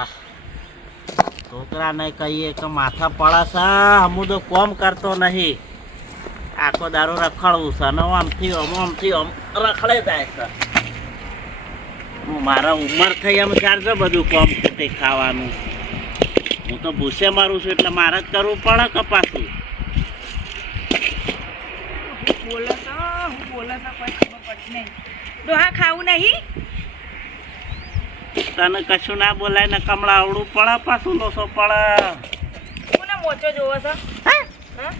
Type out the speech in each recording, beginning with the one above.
આહ. છોકરાને કહીએ કે માથા પડાશા હું તો કોમ કરતો નહીં. આખો દારૂ રખડવું છે અને આમથી આમ આમથી આમ રખડે જાય છે. હું મારા ઉંમર થઈ એમ ચાલશે બધું કોમ તે ખાવાનું. હું તો ભૂસે મારું છું એટલે મારે જ કરવું પડે કે બોલે તો, હું તો કોઈ ખબર પડતી ખાવું નહીં? તને કશું ના બોલાય ને કમળા આવડું પડે પાછું લોસો પડે. કોને મોચો જોવો છો? હા?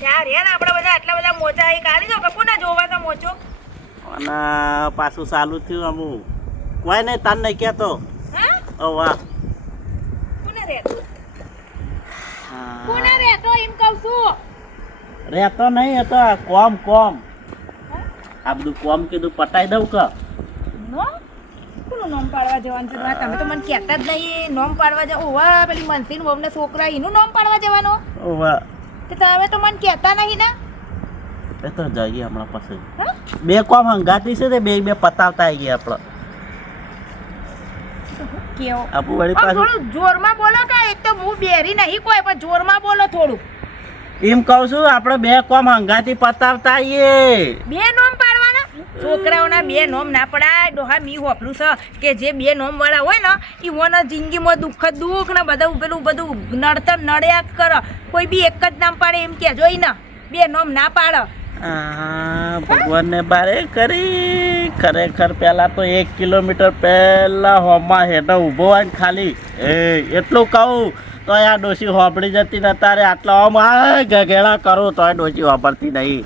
ત્યાં રે આપણે બધા આટલા બધા મોચા એ કાઢી દો કે કોને જોવા તો મોચો અને પાછું ચાલુ થયું અમુક કોઈ નહીં તને નહીં કહેતો. હા? ઓ વાહ. કોને રહેતો? હા. કોને રહેતો એમ કહું છું? રહેતો નહીં હતો કોમ કોમ. આ બધું કોમ કીધું પટાઈ દઉં કે? નો? કોનું નોમ પાડવા જવાનું છે? તમે તો મને કહેતા જ નહીં નોમ પાડવા જાવ ઓવા પેલી મનસીન વહુને છોકરા એનું નોમ પાડવા જવાનો? ઓ વાહ તમે તો મને કહેતા નહીં ને. એ તો જઈએ હમણાં પાસે બે કોમ હંગાતી છે તે બે બે પતાવતા આવી ગયા આપણે. કેવો? આપું વળી પાછું થોડું જોરમાં બોલો કે એક તો હું બેરી નહીં કોઈ પણ જોરમાં બોલો થોડું. એમ કહું છું આપણે બે કોમ હંગાતી પતાવતા આવીએ બે નોમ છોકરાઓના બે નોમ ના પડાય, ડોહા મી હોપલું છે કે જે બે નોમ વાળા હોય ને એ વોના જિંદગીમાં દુઃખ દુઃખ ને બધું પેલું બધું નડતર નડ્યા કરે. કોઈ બી એક જ નામ પાડે એમ કે, જોઈ ને, બે નોમ ના પાડે. ભગવાનને બારે કરી. ખરેખર પહેલાં તો એક કિલોમીટર પહેલાં હોમમાં હેઠો ઊભો હોય ને ખાલી. એ, એટલું કહું તો આ ડોશી હોબળી જતી ને તારે આટલા હોમ આ ગગેડા કરું, તોય ડોશી વાપરતી નહીં.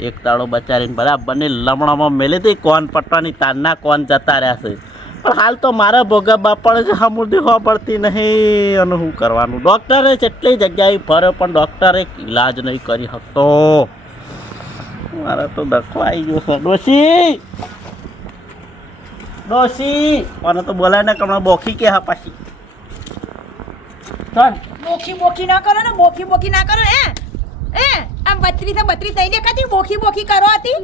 એક તાળો બચારીને બરાબરની લમણામાં મેલી હતી, કોન પટવાની તારના કોન જતા રહ્યા છે. પણ હાલ તો મારા ભોગા બાપણ જ સમૃદ્ધિ હોવા પડતી નહીં અને શું કરવાનું? ડૉક્ટરે જેટલી જગ્યાએ ફરે પણ ડૉક્ટરે ઈલાજ નહીં કરી શકતો. મારે તો ડખો આવી ગયો છે. ડોશી! ડોશી! મને તો બોલાય ને કમણા બોખી કે હા પાછી. બોખી બોખી ના કરો ને, બોખી બોખી ના કરો એ એ આમ બત્રીસ બત્રીસ થઈ દેખાતી બોખી બોખી કરો હતી?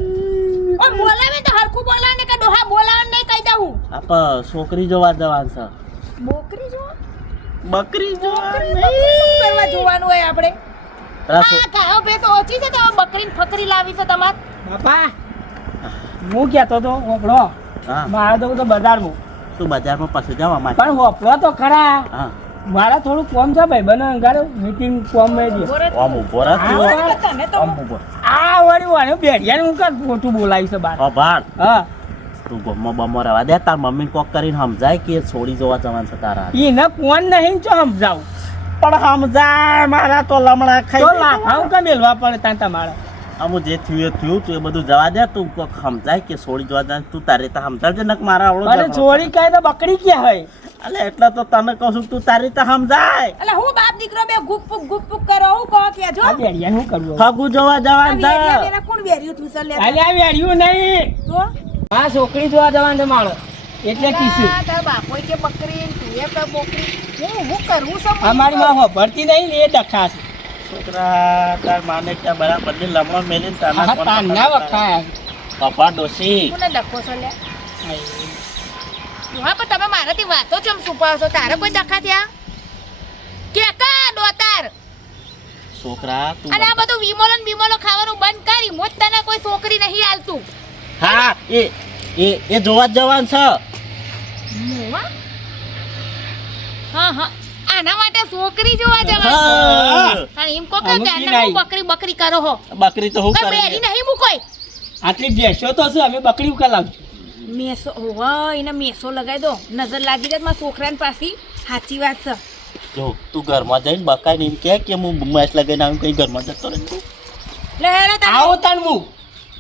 ઓ બોલાવે તો હરખું બોલાવે ને કે ડોહા બોલાવે નહીં કહી દઉં? આપ છોકરી જોવા જવાનું છે. બોકરી જો? બકરી જોવા નહીં. કરવા જોવાનું હોય આપણે? આ ગાયો ભેંસ ઓછી છે તો બકરીને ફકરી લાવી છે તમાર. બાપા હું કહેતો તો હા. મારે તો તો બજારમાં. તું બજારમાં પછી જવા માટે પણ હોપળો તો ખરા. હા. મારા થોડું કોમ છે ભાઈ બને અંગારે મીટિંગ કોમ મે દે બોરે ઊભો રા તું. તો. આમ ઊભો. આ વળી વાને બેડિયા હું કાંઈ ખોટું બોલાવી છે બાર. હા બાર. હા. તું ગમો બમો રહેવા દે તાર મમ્મી કોક કરીને સમજાય કે છોડી જોવા જવાનું છે તારા એને કોણ નહીં છો સમજાવ? પણ સમજાય મારા તો લમણા તો ખાઈ લાફાવું કે મેલવા પડે ત્યાં તમારે? અમુક જે થયું થયું તું એ બધું જવા દે તું કોક સમજાય કે છોડી જોવા જાય તું તારે તો સમજાવજે નક મારા આવડો અરે ચોરી કાંઈ તો બકડી ક્યાં હોય? અલે એટલે તો તને કહું છું તું તારી રીતે સમજાય. અલે હું બાપ દીકરો બે ગુપ ગુપ ગુપ ગુપ કરો હું કહો કે જો. આ બેડિયાને હું કરું હવે? ફગુ જોવા જવાનું છે. વેરા કોણ વેર્યું તું સલે અલે આ વેડિયું નહીં. તો? આ છોકરી જોવા જવાનું છે માળો. એટલે કીધું આ તારા બાપોય કે બકરી તું એ કે બોકરી. હું હું કરવું છું અમારી માં ભરતી નહીં ને એ ડખા છે. છોકરા તાર માને કે બરાબરની લમણો મેલીને તાના તારના વખાયા. પપ્પા ડોસી કોને ડખો સલે લે? હા પણ તમે મારાથી વાતો ચમ છુપાવો છો તારે કોઈ દખા થયા? કે કા દોતાર? છોકરા તું અને આ બધું વિમોલો ને બીમોલો ખાવાનું બંધ કરી મોજ તને કોઈ છોકરી નહીં આલતું. હા એ એ એ જોવા જવાન છે. મોવા? હા હા. આના માટે છોકરી જોવા જવાનું. અને એમ કો કે ગાંડા બકરી બકરી કરો હો. બકરી તો હું કઈ બેરી કરે નહીં મૂકોય. આટલી ભેંસો તો છે અમે બકરી ઉકલાવશું. મેસો ઓવા એને મેસો લગાવી દો નજર લાગી જાય મારા છોકરાને પાછી સાચી વાત છે જો તું ઘરમાં જઈને બકાઈને એમ કે કે હું મેસ લગાઈને આવું કઈ ઘરમાં જતો રહે તું લે હેડો તમે આવો તણ હું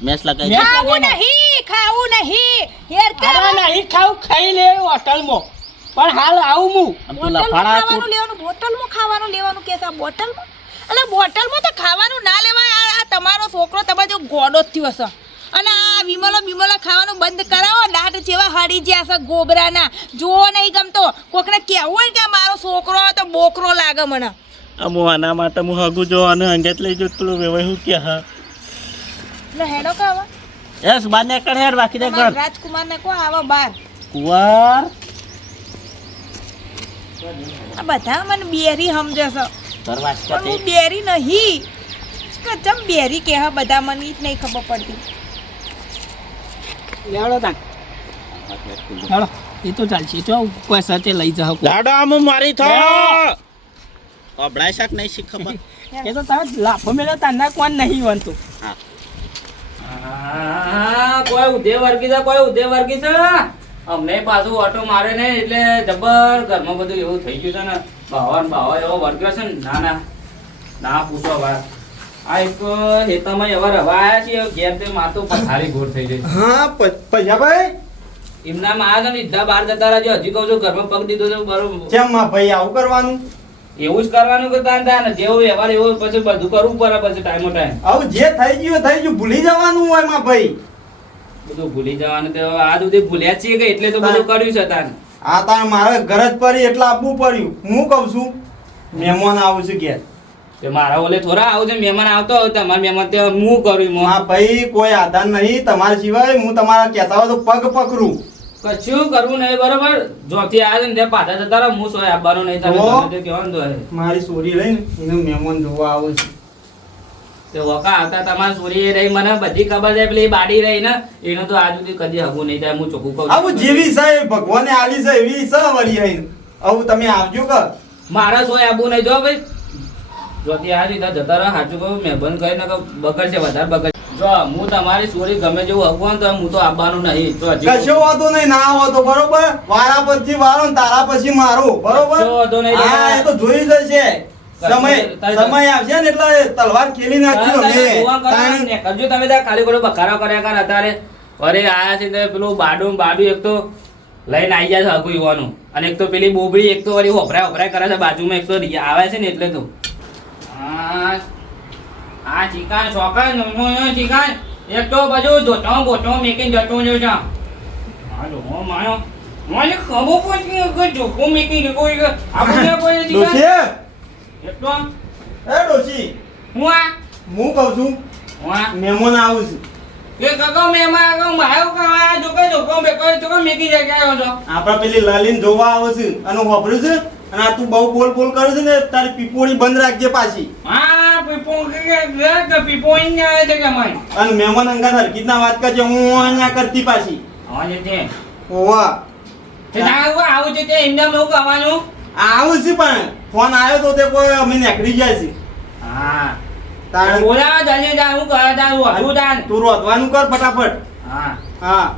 મેસ લગાઈ મેસ ખાવું નહીં ખાવું નહીં હેર અરે કર નહીં ખાવું ખાઈ લે હોટલમાં પણ હાલ આવું હું બોટલ ખાવાનું લેવાનું બોટલમાં ખાવાનું લેવાનું કે છે આ બોટલમાં એટલે બોટલમાં તો ખાવાનું ના લેવાય આ તમારો છોકરો તમારો જો ગોડો જ થયો છે અને આ વિમલો વિમલો ખાવાનું બંધ કરાવો. દાંત જેવા હળી ગયા છે ગોબરાના. જોવો નહીં ગમતો. કોકને કહેવું હોય કે મારો છોકરો તો બોકરો લાગે મને. અમુ આના માટે હું હગું જો અને અંગેત લઈ જો પેલું વેવાય હું કે હા. એટલે હેડો કે આવા એસ બાને કણ હેડ બાકી દે ઘર રાજકુમાર ને કો આવો બાર. કુવાર. આ બધા મને બેરી સમજે છે. જ કતે. બેરી નહીં. કચમ બેરી કે હા બધા મને ઈ જ નહીં ખબર પડતી. લેવડો તાન હાલો એ તો ચાલશે. જો કોઈ સાથે લઈ જાઓ લાડો આમ મારી થો અબડાય શાક નહીં શી ખબર. એ તો તારે લાફો મેળો તારના કોણ નહીં વનતું હા. હા કોઈ ઉધે વર્ગી છે કોઈ ઉધે વર્ગી છે? અમને પાછું ઓટો મારે ને એટલે જબર ઘરમાં બધું એવું થઈ ગયું છે ને. બાવા બાવા એવો વર્ગ્યો છે ને. ના ના. ના પૂછો વાત આ એક હેતામાં એવા રવા આયા છીએ ઘેર તે માથું પથારી ગોળ થઈ જાય હા પૈસાભાઈ? એમના માં આગળ ઈધા બહાર જતા રહ્યા હજી કહું છું ઘરમાં પગ દીધો છે બરોબર કેમ માં ભાઈ આવું કરવાનું? એવું જ કરવાનું કે તાન જેવો વ્યવહાર એવો પછી બધું કરવું પડે પછી ટાઈમો ટાઈમ આવું જે થઈ ગયું થઈ ગયું ભૂલી જવાનું હોયમાં ભાઈ. બધું ભૂલી જવાનું તો આજ સુધી ભૂલ્યા છીએ કે એટલે તો બધું કર્યું છે તાન. આ તાર મારે ઘર જ પડી એટલે આપવું પડ્યું. હું કહું છું મહેમાન આવું છું ઘેર. તે મારા ઓલે થોડા આવું છે મહેમાન આવતો હોય તમારા મહેમાન તે હું કર્યું મો? હા ભાઈ કોઈ આધાર નહીં તમારા સિવાય હું તમારા કહેતા હોય તો પગ પકડું. કશું કરવું નહીં બરોબર? જોથી આવે ને ત્યાં પાછા જતા રહો હું સોય આવવાનો નહીં તમે કહેવાનું તો. મારી સોરી લઈને એનું મહેમાન જોવા આવું છું. તે વકા આવતા તમારા સોરી રહી મને બધી ખબર છે પેલી બાડી રહી ને એનું તો આજ સુધી કદી હગું નહીં થાય હું ચોખ્ખું કહું આવું જેવી છે ભગવાને આલી છે એવી છે વળી અહીં આવું તમે આવજો કે મારા સોય આવું નહીં જો ભાઈ. જોથી આ રીતે જતા રહ્યા સાચું કહું મેં બંધ કરીને કહું બગડશે વધારે બગડ જો હું તમારી સોરી ગમે જેવું હગું તો હું તો આવવાનું નહીં. તો કશો વાંધો નહીં ના હોતો બરોબર? વારા પછી વારો તારા પછી મારો બરોબર? કશો વાંધો નહીં. હા એ તો જોઈ જશે સમય સમય આવશે ને એટલે તલવાર ખેલી નાખ્યું અમે જોવા કરો તાણ- ને. કરજો તમે ત્યાં ખાલી ખોટો બખારા કર્યા કર અત્યારે. અરે આયા છે તે પેલું બાડું બાડું એક તો લઈને આવી જાય છે હગું યુવાનું. અને એક તો પેલી બોબડી એક તો વળી હોભરાય હોભરાય કરે છે બાજુમાં એક તો આવે છે ને એટલે તો. આ આ ચિકન શોકાનનું ચિકન એક તો બધું ધોતો બોતો મેકીને જતો રહ્યો છે. આ હો માયો. મને ખબર પડતી કે જોખો મેકીને કોઈ આપણે કોઈ ચિકન તો? એ ડોશી હું આ? હું કહું છું હું આ? મહેમાન આવું છું. એ કાકા મેં આગળ માયો કાકા જોકે જોકો કોઈ જોકો મેકી જગ્યા આવ્યો છો? આપડા પેલી લાલીન જોવા આવે છે અને વાપર્યું છે? અને આ તું બહુ બોલ બોલ કરે છે ને તારી પીપોળી બંધ રાખજે પાછી. હા પીપો કે કે કે પીપો ઈ આવે છે કે મારી અને મહેમાન અંગા હરકીત ના વાત કરજે હું અહીંયા કરતી પાછી. હા જે ઓવા તે ના આવું છે તે કહેવાનું. આવું છે પણ ફોન આવ્યો તો તે કોઈ અમે નીકળી જાય છે હા. તારે બોલા જલ્દી જા હું હું હરું તા તું રોધવાનું કર ફટાફટ. હા. હા.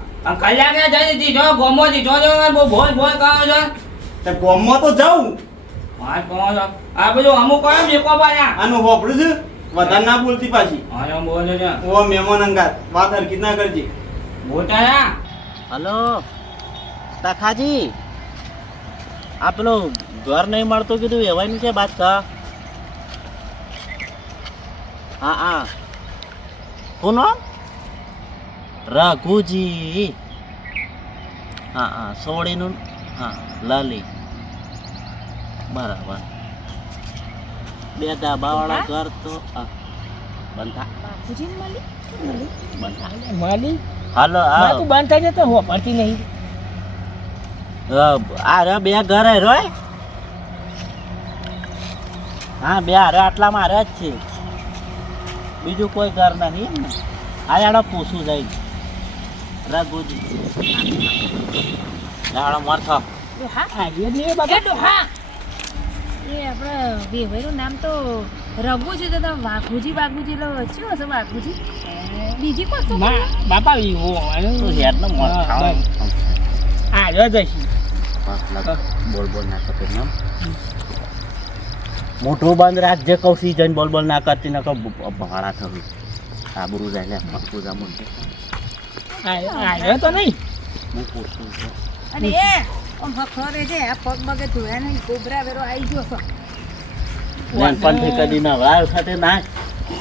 કલાકે જઈ દી જો ગોમો દી જો જો બો બોલ બોલ કહો છો. તે ગોમમાં તો જાઉં. હા છો. આ બધું અમુક કહો મેકો પાયા આનું હોપડું છે. વધારે ના બોલતી પાછી. હા બોલે બોલ ઓ મહેમાન અંગાત વાત હરકીત ના કરજે. ના હલો. તખાજી. આ પેલું ઘર નહીં મળતું કીધું એવાયનું છે કા હા હા. શું નામ? રઘુજી. હા હા સોળીનું હા લલી. બરાબર. બે ધાબાવાળા ઘર તો હા. બંધા. બંધા. માલી હાલો હા તું બંધ થઈ તો હો પડતી નહીં. આ રે બે ઘરે રોય? હા બે હારે આટલા મારે જ છે. બીજું કોઈ ઘર નથી એમ ને. આ યાડો પૂછું જાય રઘુજી યાડો મરથો બાપા એ આપણે વેવાઈનું નામ તો રઘુ છે તો તમે વાઘુજી વાઘુજી લો શું હશે વાઘુજી? બીજી મા બાપા વિવો જઈશ. બોલ બોલ ના ને મોઢું બંધ રાખજે કૌશી જઈને બોલ બોલ ના કરતી નકો ભાડા થયું આબરું જાય લે પૂજા મૂકજે આવ્યો તો નહીં. હું પૂછું છું. અને એ ઓમ હખરે છે આ પગ બગે ધોયા નહીં કોબરા વેરો આવી ગયો છો. નાનપણથી કદી સાથે ના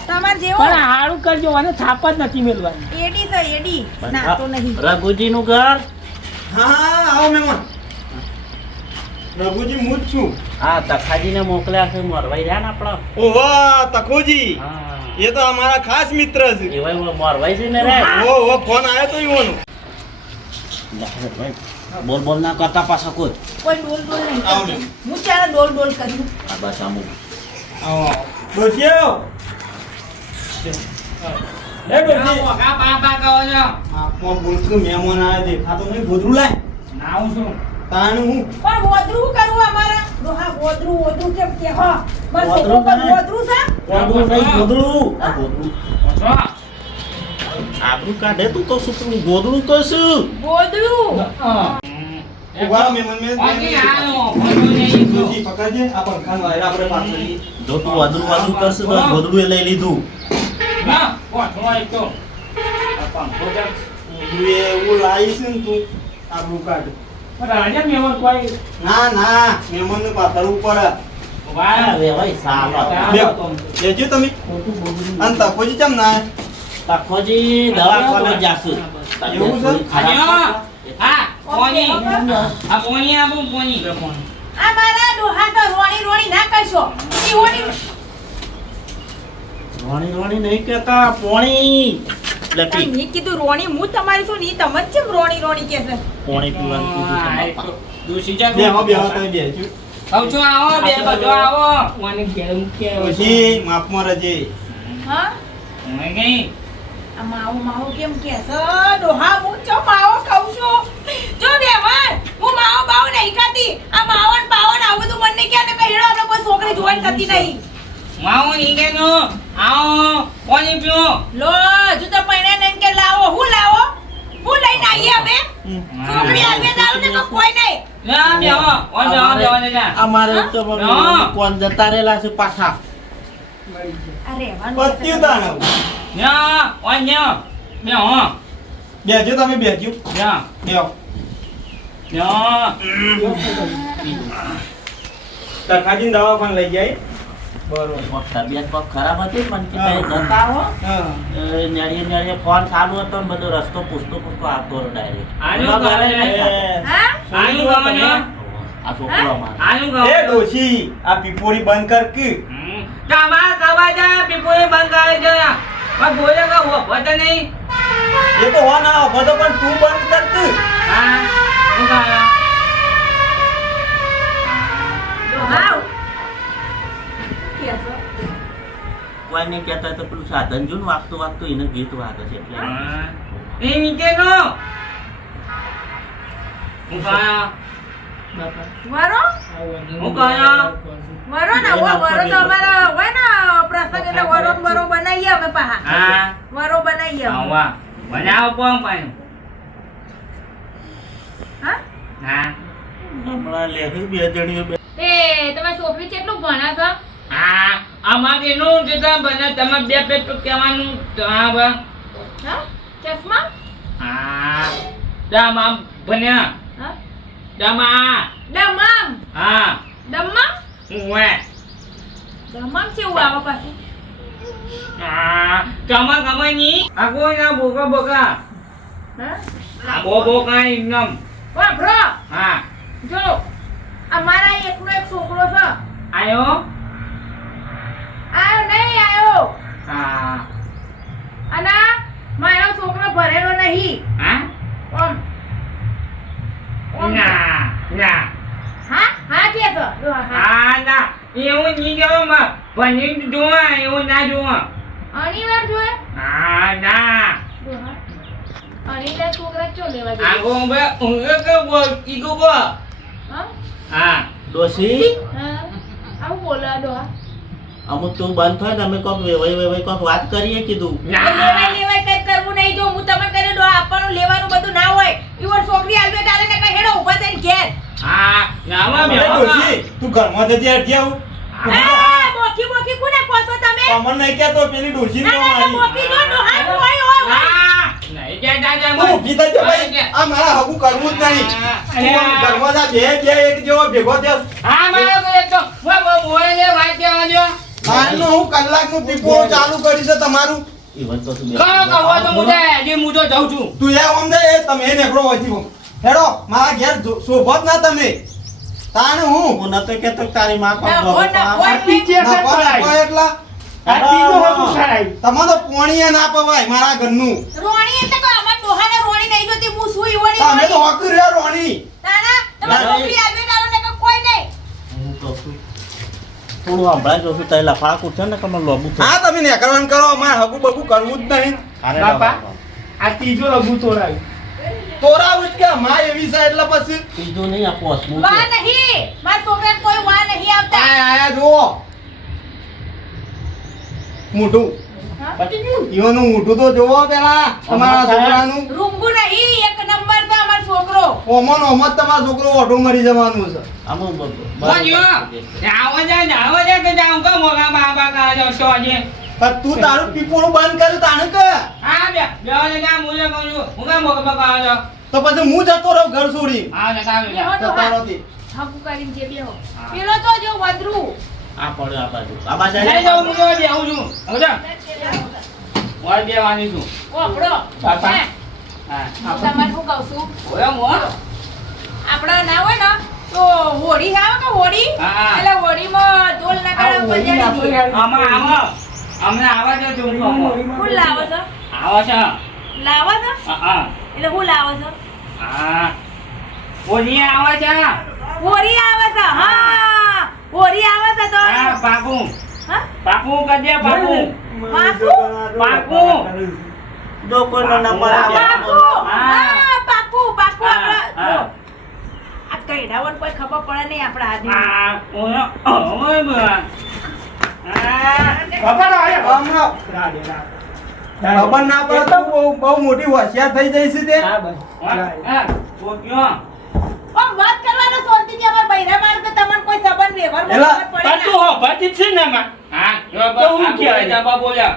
તમાર જેવો પણ હારું કરજો અને થાપ જ નથી મેળવાની એડી છે એડી. ના તો નહીં. રઘુજી નું ઘર? હા હા આવો મહેમાન. રઘુજી હું જ છું. હા તખાજીને મોકલ્યા છે મરવાઈ રહ્યા ને આપડો ઓવા તખોજી. એ તો અમારા ખાસ મિત્ર છે. એવાય મોરવાઈ છે ને રે? ઓ ઓ ફોન આવ્યો તો ઈવોનો બોલ બોલ ના કરતા પાછા કોઈ કોઈ ડોલ ડોલ નહીં આવો કરતી. હું ચાલે ડોલ ડોલ કર્યું આ બસ આમ આવો એ ડોશી મોકા પાપા કહો છો. આપમાં બોલતું મહેમાન આવે દેખાતો નહીં ગોદરું લાય. નાવું છું. તાનું હું? પણ ગોદરું કરું અમારા? ડોહા ગોદરું ગોદરું કેમ કે હા. બસ પર નહીં. છે? ગોદડું નહીં ગોદડું ઓછો આબરૂ કાઢે તું તો શું તું ગોદડું તો શું ઊભા રહો, મહેમાન મેં પગી આનો નહીં પકડજે. આ પંખાનો વાયર આપણે પાછળ જો તું વાદળું વાદળું કરશે તો ગોદડું એ લઈ લીધું. ના એક તો. આ પંખો છે તું એવું લાવીશ ને તું આબરૂ કાઢ. રાજા મહેમાન કોઈ ના વેવાય સાલો. લેજો તમે. અને તપોજી કેમ ના તખોજી દવાખાને જાશું. એવું છે? આજો હા પોની આ પોની આપું પોની આ મારા ડોહા તો રોણી રોણી ના કરશો. ઈ રોણી રોણી રોણી નહીં કહેતા પોણી. લપી. મેં કીધું રોણી હું તમારી શું ની તમે જ કેમ રોણી રોણી કે છે? પોણી પીવાનું કીધું છે બાપા. દૂષી જા બેહો બેહો તમે બેહજો આવ છું આવો બે બજો આવો. મને ઘેર મૂકી આવ્યો છે. માફમાં રજે. હા? હું ગઈ. આ માવો માવો કેમ કે છે? ડોહા હું ચો માવો ખાઉં છું? જો બેવાન હું માવો બાવો નહીં ખાતી. આ માવન બાવન આવું બધું મને ક્યાં ને કહેડો? આપણે કોઈ છોકરી જોઈન કરતી નહીં. માવો ની કે નો? આવો પોની પીઓ લો જો તો પૈણે ને કે લાવો હું લાવો? હું લઈને આવીએ અમે? છોકરી આવે દાવ ને તો કોઈ નહીં. અમારે તો હા. કોણ જતા રહેલા છે પાછા. પત્યું તાણ બે હો. તમે લઈ જાય. બરોબર. તબિયત ખરાબ હતી પણ કે જતા હો. ફોન ચાલુ હતો ને બધો રસ્તો પૂછતો પૂછતો આવતો ડાયરેક્ટ આનું આ છોકરો અમારો. આનું એ ડોશી આ પીપોળી બંધ કર કે. તમારા કવા જા પીપોએ બંધ કરે છે પણ બોલે કે હો નહીં. એ તો હો ના બધો પણ તું બંધ કર કે હા હું ગાયા ડોહા કે છે કોઈ નહીં કહેતા તો પેલું સાધન જો વાગતું વાગતું એને ગીત વાગે છે એટલે એ નીચે નો. હું ગાયા વરો? હું ગાયા વરો ને વો વરો તો અમારા હોય ને પ્રસંગ એટલે વરો વરો બનાવીએ અમે પાહા. હા? વરો બનાવીએ અમે. બનાવો કોણ પાયું? હા? હા? હમણાં લેહી બે જણીઓ બે એ તમે છોકરી કેટલું ભણા છો? હા અમારે એનું જેટલા બને તમે બે પેટ કહેવાનું હા બા હા? ચશ્મા? હા. દામા બન્યા દામા દમમ હા દમમ ઉવે દમમ કેવું આવે પાછું હા કમા કમા ની આગો ના buka. હા આ બો બો કાઈ એકદમ વાપરો હા જો અમારા એકનો એક છોકરો છે આયો આયો નહીં આયો હા અને મારો છોકરો ભરેલો નહીં હા ઓમ. ના ના. હા હા કે છે? હા. ના. એવું નહીં માં. પનીર જોવા એવું ના જોવા. અણીવાર જોએ હા ના. અણીવાર છોકરા ચો લેવા જોઈએ આગો બે ઊંઘે કે બોલ ઈગો બો હા? હા. દોશી હા. આવું બોલા દો અમુક તું બંધ થાય ને અમે કોક વેવાય વેવાય કોક વાત કરીએ કીધું. લેવાય લેવાય કઈ કરવું નહીં. જો હું તમને કહી દો આપવાનું લેવાનું બધું ના હોય ઈવર છોકરી આલવે તારે ને કઈ હેડો ઊભા થઈને ઘેર. હા નાવા મે ડોશી તું ઘરમાં જજે અડધી આવું. એ બોકી બોકી કોને કોસો તમે? અમર નહીં કહેતો પેલી ડોશી નો મારી ના, બોકી જો ડોહા હોય હોય હોય. હા નહીં જા જા જા હું ઊભી થજો ભાઈ. આ મારા હગુ કરવું જ નહીં. ઘરમાં જા બે બે એક જેવો ભેગો થયો. હા મારો એક તો. વો વો મોય લે વાત કેવા જો હાલનું હું કલાકનું પીપો ચાલુ કરી છે તમારું. ઈવન તો તું બે- કહો કહો તો હું જાય જે હું તો જાઉં છું. તું એ ઓમ દે તમે એ નેકળો હોયથી હેડો મારા ઘેર શોભો જ ના તમે. તાણ હું? હું નતો કેતો તારી માં ના, ના. હોય. નફો એટલા તમારે તો પોણીએ ના પવાય મારા ઘરનું. રોણી એટલે કોઈ અમાર ડોહાને રોણી નહીં જોતી. હું શું ઈવોની તમે તો રોણી? હોકર રોણી. તાના તમારી ના, છોકરી આલવી ના આવે ને કે કોઈ નહીં હું કહું છું. થોડું સંભળાય જશું તો લફાળા કૂટશે ને કે લોબુ હા તમે નેકરવાનું કરો અમારે હગું બગું કરવું જ નહીં. અરે બાપા. આ ત્રીજો હગું તોડાયું. તોરાવું જ કે માં એવી છે એટલે પછી? ત્રીજો નહીં આ પોસવું વા નહીં! મારા છોકરાને કોઈ વા નહીં આવતા. આયા આયા જુઓ. મોઢું. હા? ઈઓનું મોઢું તો જોવો પેલા તમારા છોકરાનું. રૂંગું નહીં એક નંબર છોકરો? ઓમન તમારો છોકરો ઓઢો મરી જવાનું છે. આમાં બ- બ- બોલ્યો આવો છે આવો છે કે જાઉં કે મોગા બાબા કા જો તો આજે. તું તારું પીપોળું બંધ કર્યું તાણે કે? હા બે બેહો ને જા મુજે કહું છું. હું કા મોગા બાબા કા તો પછી હું જતો રહું ઘર છોડી. ને તો હા. કરીને જે બેહો. પેલો તો જો વધરું. આ પડ્યો આ બાજુ. આ બાજુ લઈ જાઉં હું જો બેહું. છું. કોપડો બાપા. તમારે શું કહું છું? ઓય ના હોય ને તો હોળી આવે કે હોળી? એટલે હોળીમાં ઢોલ નગાડા બજાડી દઈએ. આમાં આવો અમને આવા દો છું શું લાવો છો? આવો છે? લાવો છો? હા હા. એટલે શું લાવો છો? હા. ઓલી આવે છે? હોળી આવે છે હા. હોળી આવે છે તો? હા પાકુ હા? પાકુ કરજે પાકુ પાકુ જો કોઈનો નંબર આવે હા. પાકુ પાકુ આપણે. આ કઈડાવન કોઈ ખબર પડે નહીં આપણા આદમી આ ઓય ઓય બા. ખબર ના પડે તો બહુ બહુ મોટી હોશિયાર થઈ જઈશ તે હા, બસ. આ પોક્યો પણ વાત કરવાનો શાંતિથી અમાર બૈરા માણસ તો તમને કોઈ સંબંધ વ્યવહારમાં એલા, ખબર તું ના. હોભાતી છે ને આમાં. હા તો હું બા બોલ્યા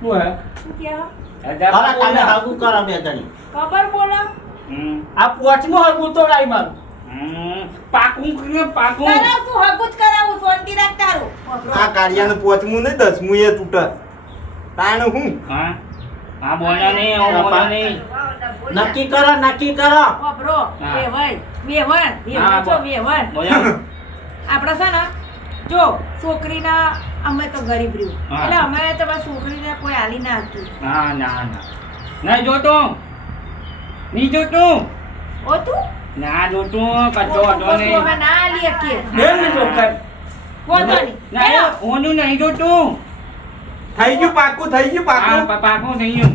શું હે? શું કહેવા? અરે જબા તમે બોલ્યા બે જણી. ખબર બોલો આ પોચમું હગું તોડાય મારું. હમ. પાકું કે પાકું. કરાવશું હગું જ કરાવું? શાંતિ રાખ તારું. આ કાળિયાનું પોચમું નહીં દસમું એ તૂટે. તાણે હું? હા. હા બોલ્યા નહીં ઓ બોલ્યા નહીં. નક્કી કરો નક્કી કરો. વાપરો હા. વેવણ વેવણ હા, વેવણ છો બોલ. વેવણ બોલ્યા આપણે છે ને જો છોકરીના અમે તો ગરીબ રહ્યું. એટલે અમે તો બસ છોકરીને કોઈ આલી ના હતું ના ના ના. નહીં જોતો. ની જોતો. ઓ તું? ના જોતો કચો હતો ને નહીં. ના આલી શકીએ બે મિનિટ રોકાય. વાંધો નહીં. ના ઓનું નહીં જોતું. થઈ ગયું પાકું થઈ ગયું પાકું. પાકું થઈ ગયું.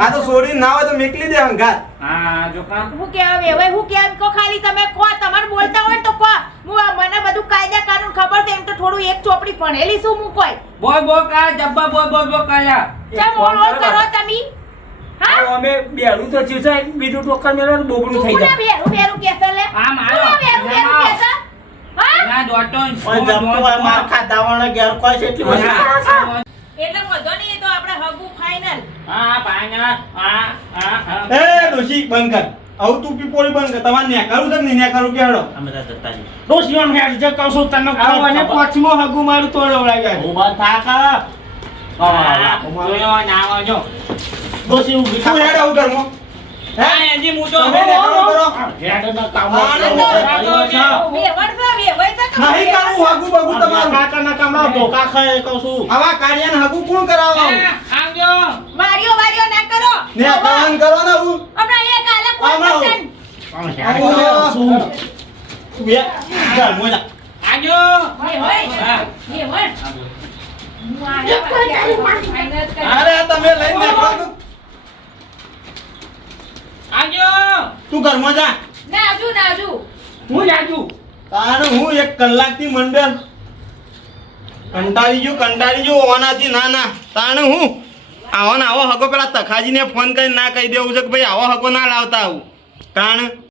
આ તો સોરી ના હોય તો મેકલી દે હંગાત. હા જોકા હું કહેવા વેવાય હું કેમ કો ખાલી તમે કો તમારે બોલતા હોય તો કો હું મને બધું કાયદા કાનૂન ખબર છે એમ તો થોડું એક ચોપડી ભણેલી છું હું કોઈ. બોલ બોલ કા જબ્બા બોલ બોલ બોલ કાયા. ચમ ઓળ ઓળ કરો. તમે. હા? અમે બેરું તો થયું છે, બીજું ટોકન મેળવો બોબડું થઈ જાય. બેરું બેરું કહેશે લે. બેરું બેરું હા? માર વાળા ઘેર કોઈ છે એટલી એટલે વધો નહીં એ તો આપણે હગું હા એ ડોશી બંધ કર. આવું તું પીપોળી બંધ કર. તમારે નેકારું છે ને નહીં નેકારું? કે હેડો અમે તો જતા રહીએ. ડોશી આમ હેડ જે કહું છું તને કહું અને પોચમું હગું મારું થા કા. હા, ડોશી ઊભી તું હેડ આવું ઘરમાં. હા? એજી મૂતો તમે નેકારું કરો. હેડના કામો ના, ભાઈઓ છે. વેવણ છે વેવાય છે કે નહીં કરવું હાગું બગું તમારું. કાકાના કામમાં ધોકા ખાય કહું છું. આવા કાળિયાને હાગું કોણ કરાવો? આવજો વારીઓ વારીઓ ના કરો ને કરવાનું કરો ને હું હમણાં એક આલે કોઈ હમણાં. પસંદ. આમ હેડ કહું છું. બે ઘરમાં જા. આવજો વેવાય હા. વેવણ હું આયા પાછી final જ કરી. અરે તમે લઈને નેકળો તો ઘરમાં જા નાજુ નાજુ હું જાજુ તારે હું એક કલાકથી મંડળ. કંટાળી ગયો કંટાળી ગયો હોવાનાથી ના ના તાણે હું? આવો આવો હકો પેલા તખાજીને ફોન કરીને ના કહી દેવું છે કે ભાઈ આવો હકો ના લાવતા આવું. કારણ